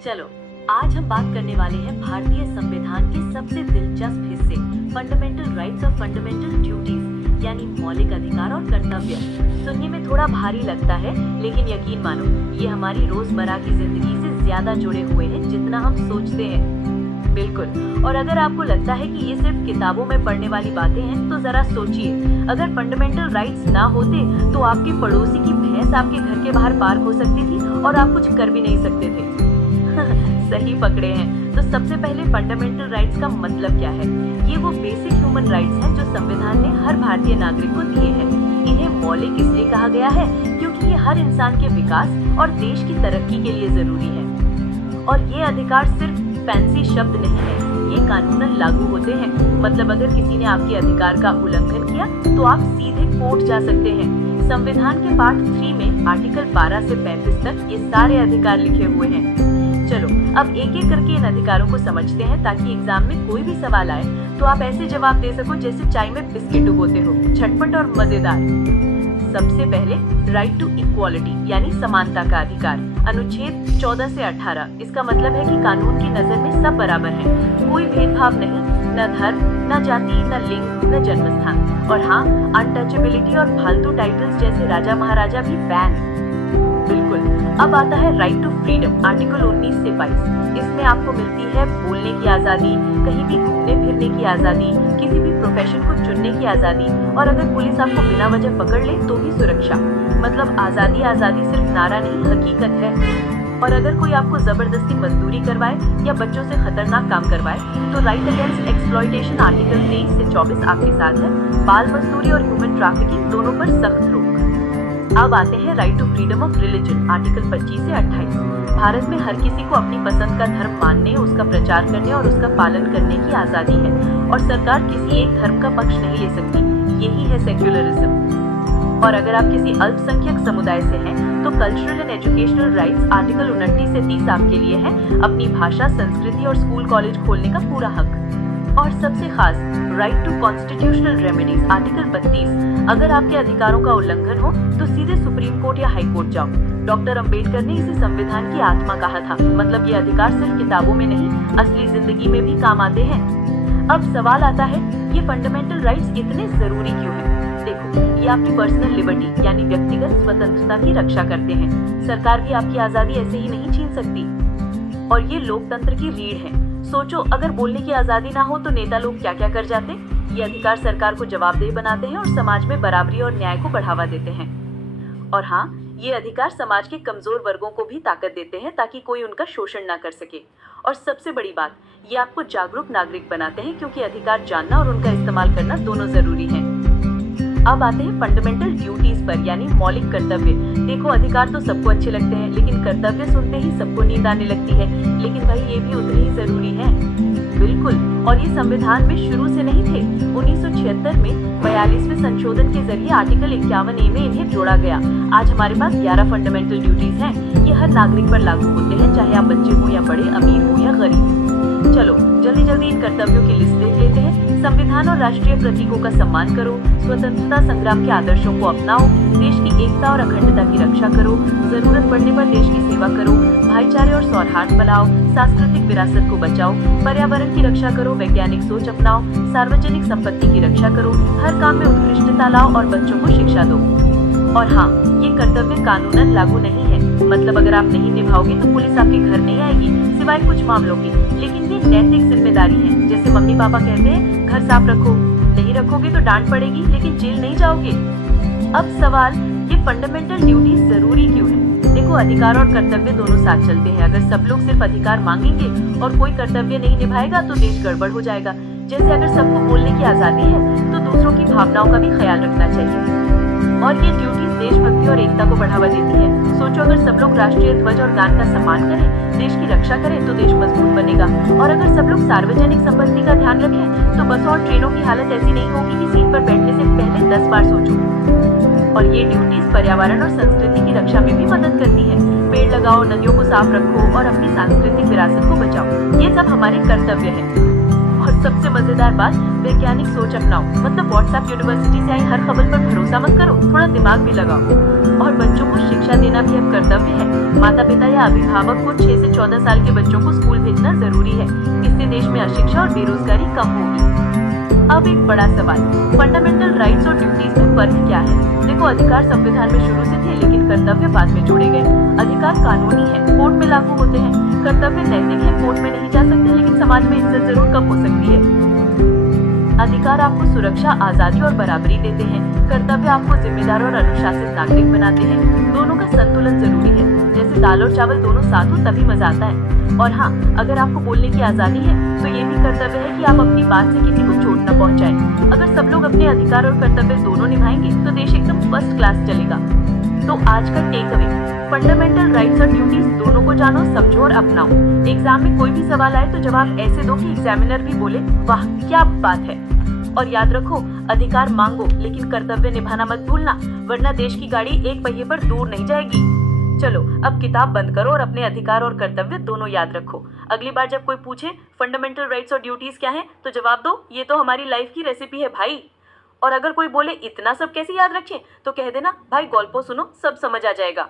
चलो, आज हम बात करने वाले हैं भारतीय संविधान के सबसे दिलचस्प हिस्से फंडामेंटल राइट्स और फंडामेंटल ड्यूटीज यानी मौलिक अधिकार और कर्तव्य। सुनने में थोड़ा भारी लगता है, लेकिन यकीन मानो ये हमारी रोजमर्रा की जिंदगी से ज्यादा जुड़े हुए हैं जितना हम सोचते हैं। बिल्कुल। और अगर आपको लगता है कि ये सिर्फ किताबों में पढ़ने वाली बातें हैं, तो जरा सोचिए, अगर फंडामेंटल राइट्स ना होते तो आपके पड़ोसी की भैंस आपके घर के बाहर पार्क हो सकती थी और आप कुछ कर भी नहीं सकते थे। सही पकड़े हैं। तो सबसे पहले फंडामेंटल राइट्स का मतलब क्या है? ये वो बेसिक ह्यूमन राइट्स हैं जो संविधान ने हर भारतीय नागरिक को दिए हैं। इन्हें मौलिक इसलिए कहा गया है क्योंकि ये हर इंसान के विकास और देश की तरक्की के लिए जरूरी है। और ये अधिकार सिर्फ फैंसी शब्द नहीं है, ये कानूनन लागू होते हैं। मतलब अगर किसी ने आपके अधिकार का उल्लंघन किया तो आप सीधे कोर्ट जा सकते हैं। संविधान के पार्ट 3 में आर्टिकल 12 से 35 तक ये सारे अधिकार लिखे हुए हैं। चलो अब एक एक करके इन अधिकारों को समझते हैं, ताकि एग्जाम में कोई भी सवाल आए तो आप ऐसे जवाब दे सको जैसे चाय में बिस्किट डुबोते हो, झटपट और मजेदार। सबसे पहले राइट टू इक्वालिटी यानी समानता का अधिकार, अनुच्छेद 14 से 18। इसका मतलब है कि कानून की नजर में सब बराबर हैं, कोई भेदभाव नहीं, न धर्म, न जाति, न लिंग, न जन्मस्थान। और हाँ, अनटचेबिलिटी और फालतू टाइटल्स जैसे राजा महाराजा भी बैन। बिल्कुल। अब आता है राइट टू फ्रीडम, आर्टिकल 19 से 22। इसमें आपको मिलती है बोलने की आजादी, कहीं भी घूमने फिरने की आजादी, किसी भी प्रोफेशन को चुनने की आजादी, और अगर पुलिस आपको बिना वजह पकड़ ले तो भी सुरक्षा। मतलब आजादी आजादी सिर्फ नारा नहीं, हकीकत है। और अगर कोई आपको जबरदस्ती मजदूरी करवाए या बच्चों से खतरनाक काम करवाए तो राइट अगेंस्ट एक्सप्लॉयटेशन आर्टिकल 23 से 24 आपके साथ है। बाल मजदूरी और ह्यूमन ट्रैफिकिंग दोनों पर सख्त रोक। अब आते हैं right to freedom of religion, article 25 से 28। भारत में हर किसी को अपनी पसंद का धर्म मानने, उसका प्रचार करने और उसका पालन करने की आजादी है, और सरकार किसी एक धर्म का पक्ष नहीं ले सकती। यही है सेक्युलरिज्म। और अगर आप किसी अल्पसंख्यक समुदाय से हैं, तो cultural and educational rights article 29 से 30 आपके लिए है। अपनी भाषा, संस्कृति और स्कूल कॉलेज खोलने का पूरा हक। और सबसे खास right to constitutional remedies, article 32। अगर आपके अधिकारों का उल्लंघन हो तो सीधे सुप्रीम कोर्ट या हाई कोर्ट जाओ। डॉक्टर अंबेडकर ने इसे संविधान की आत्मा कहा था। मतलब ये अधिकार सिर्फ किताबों में नहीं, असली जिंदगी में भी काम आते हैं। अब सवाल आता है, ये फंडामेंटल राइट्स इतने जरूरी क्यों हैं? देखो, ये आपकी पर्सनल लिबर्टी यानी व्यक्तिगत स्वतंत्रता की रक्षा करते हैं। सरकार भी आपकी आजादी ऐसे ही नहीं छीन सकती। और ये लोकतंत्र की रीढ़ है। सोचो, अगर बोलने की आजादी ना हो तो नेता लोग क्या क्या कर जाते। ये अधिकार सरकार को जवाबदेह बनाते हैं और समाज में बराबरी और न्याय को बढ़ावा देते हैं। और हाँ, ये अधिकार समाज के कमजोर वर्गों को भी ताकत देते हैं ताकि कोई उनका शोषण ना कर सके। और सबसे बड़ी बात, ये आपको जागरूक नागरिक बनाते हैं, क्योंकि अधिकार जानना और उनका इस्तेमाल करना दोनों जरूरी है। अब आते हैं फंडामेंटल ड्यूटीज पर, यानी मौलिक कर्तव्य। देखो, अधिकार तो सबको अच्छे लगते हैं, लेकिन कर्तव्य सुनते ही सबको नींद आने लगती है। लेकिन भाई, ये भी उतने ही जरूरी है। बिल्कुल। और ये संविधान में शुरू से नहीं थे। 1976 में 42वें संशोधन के जरिए आर्टिकल 51A में इन्हें जोड़ा गया। आज हमारे पास 11 फंडामेंटल ड्यूटीज हैं। ये हर नागरिक पर लागू होते हैं, चाहे आप बच्चे हो या बड़े, अमीर हो या गरीब। चलो जल्दी जल्दी इन कर्तव्यों की लिस्ट देख लेते हैं। संविधान और राष्ट्रीय प्रतीकों का सम्मान करो, स्वतंत्रता संग्राम के आदर्शों को अपनाओ, देश की एकता और अखंडता की रक्षा करो, जरूरत पड़ने पर देश की सेवा करो, भाईचारे और सौहार्द बढ़ाओ, सांस्कृतिक विरासत को बचाओ, पर्यावरण की रक्षा करो, वैज्ञानिक सोच अपनाओ, सार्वजनिक संपत्ति की रक्षा करो, हर काम में उत्कृष्टता लाओ और बच्चों को शिक्षा दो। और हाँ, ये कर्तव्य कानूनन लागू नहीं है। मतलब अगर आप नहीं निभाओगे तो पुलिस आपके घर नहीं आएगी, सिवाय कुछ मामलों के। लेकिन ये नैतिक जिम्मेदारी है। जैसे मम्मी पापा कहते हैं, घर साफ रखो, नहीं रखोगे तो डांट पड़ेगी, लेकिन जेल नहीं जाओगे। अब सवाल, ये फंडामेंटल ड्यूटी जरूरी क्यों है? देखो, अधिकार और कर्तव्य दोनों साथ चलते हैं। अगर सब लोग सिर्फ अधिकार मांगेंगे और कोई कर्तव्य नहीं निभाएगा तो देश गड़बड़ हो जाएगा। जैसे अगर सबको बोलने की आजादी है तो दूसरों की भावनाओं का भी ख्याल रखना चाहिए। और ये ड्यूटीज देशभक्ति और एकता को बढ़ावा देती है। सोचो, अगर सब लोग राष्ट्रीय ध्वज और गान का सम्मान करें, देश की रक्षा करें, तो देश मजबूत बनेगा। और अगर सब लोग सार्वजनिक संपत्ति का ध्यान रखें तो बसों और ट्रेनों की हालत ऐसी नहीं होगी कि सीट पर बैठने से पहले 10 बार सोचो। और ये ड्यूटीज पर्यावरण और संस्कृति की रक्षा में भी मदद करती है। पेड़ लगाओ, नदियों को साफ रखो और अपनी सांस्कृतिक विरासत को बचाओ। ये सब हमारे कर्तव्य है। और सबसे मजेदार बात, वैज्ञानिक सोच अपनाओ। मतलब व्हाट्सएप यूनिवर्सिटी से आई हर खबर पर भरोसा मत करो, थोड़ा दिमाग भी लगाओ। और बच्चों को शिक्षा देना भी अब कर्तव्य है। माता पिता या अभिभावक को 6 से 14 साल के बच्चों को स्कूल भेजना जरूरी है। इससे देश में अशिक्षा और बेरोजगारी कम होगी। अब एक बड़ा सवाल, फंडामेंटल राइट्स और ड्यूटीज में फर्क क्या है? देखो, अधिकार संविधान में शुरू से थे, लेकिन कर्तव्य बाद में जोड़े गए। अधिकार कानूनी है, कोर्ट में लागू होते हैं। कर्तव्य नैतिक है, कोर्ट में नहीं जा सकते, लेकिन समाज में इज्जत जरूर कम हो सकती है। अधिकार आपको सुरक्षा, आजादी और बराबरी देते हैं। कर्तव्य आपको जिम्मेदार और अनुशासित नागरिक बनाते हैं। दोनों का संतुलन जरूरी है। जैसे दाल और चावल दोनों साथ हो तभी मजा आता है। और हाँ, अगर आपको बोलने की आजादी है तो ये भी कर्तव्य है कि आप अपनी बात से किसी को चोट न पहुंचाएं। अगर सब लोग अपने अधिकार और कर्तव्य दोनों निभाएंगे तो देश एकदम फर्स्ट क्लास चलेगा। तो आज का टेक अवे, फंडामेंटल राइट्स और ड्यूटीज दोनों को जानो, समझो और अपनाओ। एग्जाम में कोई भी सवाल आए तो जवाब ऐसे दो कि एग्जामिनर भी बोले वाह क्या बात है। और याद रखो, अधिकार मांगो लेकिन कर्तव्य निभाना मत भूलना, वरना देश की गाड़ी एक पहिए पर दूर नहीं जाएगी। चलो अब किताब बंद करो और अपने अधिकार और कर्तव्य दोनों याद रखो। अगली बार जब कोई पूछे फंडामेंटल राइट्स और ड्यूटीज क्या हैं, तो जवाब दो ये तो हमारी लाइफ की रेसिपी है भाई। और अगर कोई बोले इतना सब कैसे याद रखें, तो कह देना भाई गॉल्पो सुनो, सब समझ आ जाएगा।